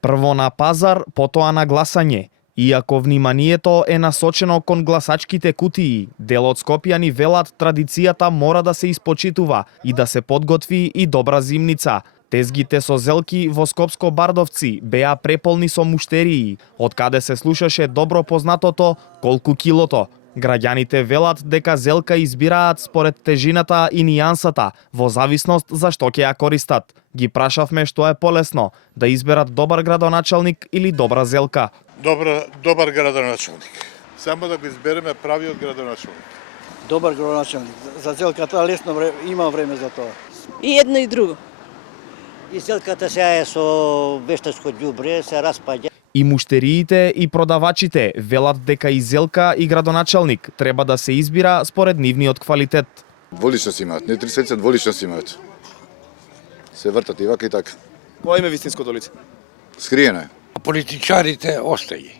Прво на пазар, потоа на гласање. Иако вниманието е насочено кон гласачките кутии, дел од скопјани велат традицијата мора да се испочитува и да се подготви и добра зимница. Тезгите со зелки во Скопско-Бардовци беа преполни со муштерии, од каде се слушаше добро познатото колку килото. Граѓаните велат дека зелка избираат според тежината и нијансата, во зависност за што ќе ја користат. Ги прашавме што е полесно, да изберат добар градоначалник или добра зелка. Добар градоначалник. Само да го избереме правиот градоначалник. Добар градоначалник. За зелката лесно има време за тоа. И едно и друго. И зелката сега е со вештачко ѓубре, се распаѓа. И муштериите и продавачите велат дека и зелка и градоначалник треба да се избира според нивниот квалитет. Дволичност имаат, не 3 седица, дволичност имаат. Се вртат и вака и така. Кој име вистинското лице? Скриено е. Политичарите остаји.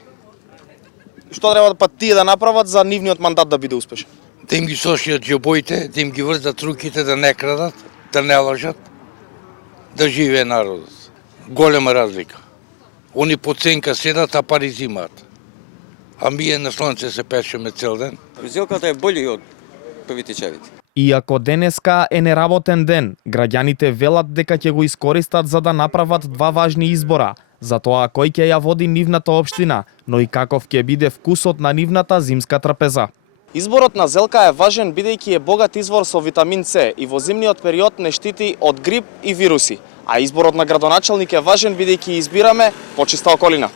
Што треба па тие да направат за нивниот мандат да биде успешен? Да им ги сошијат џобоите, да им ги врзат руките, да не крадат, да не лажат, да живее народот. Голема разлика. Они по ценка седат, а пари зимаат. А ние на слонце се пешеме цел ден. Зелката е бољи од политичарите. Иако денеска е неработен ден, граѓаните велат дека ќе го искористат за да направат два важни избора. За тоа кој ќе ја води нивната општина, но и каков ќе биде вкусот на нивната зимска трапеза. Изборот на зелка е важен бидејќи е богат извор со витамин С и во зимниот период не штити од грип и вируси. А изборот на градоначалник е важен бидејќи избираме почиста околина.